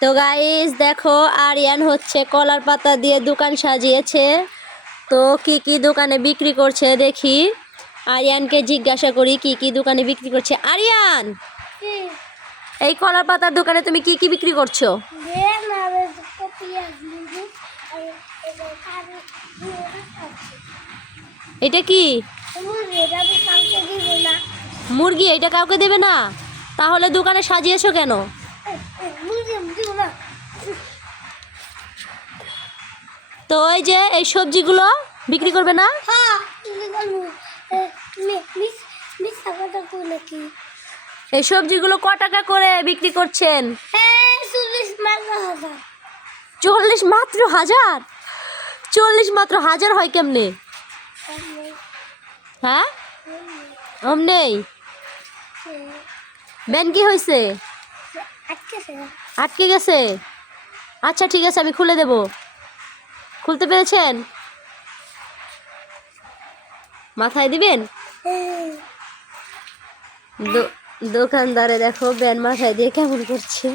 তো গাইস দেখো, আরিয়ান হচ্ছে কলার পাতা দিয়ে দোকান সাজিয়েছে। তো কি কি দোকানে বিক্রি করছে দেখি। আরিয়ানকে জিজ্ঞাসা করি কি কি দোকানে বিক্রি করছে। আরিয়ান, এই কলার পাতার দোকানে তুমি কি কি বিক্রি করছো? এটা কি মুরগি? এটা কাউকে দেবে না? তাহলে দোকানে সাজিয়েছো কেন? তো ওই যে এই সবজিগুলো বিক্রি করবে না? এই সবজিগুলো ক টাকা করে বিক্রি করছেন? 40 মাত্র হাজার? 40 মাত্র হাজার হয় কেমনে? হ্যাঁ, নেই। ব্যান কি হয়েছে? আটকে গেছে? আচ্ছা ঠিক আছে, আমি খুলে দেব। খুলতে পেরেছেন? মাথায় দিবেন? দোকানদারে দেখো ব্যান মাথায় দিয়ে কেমন করছে।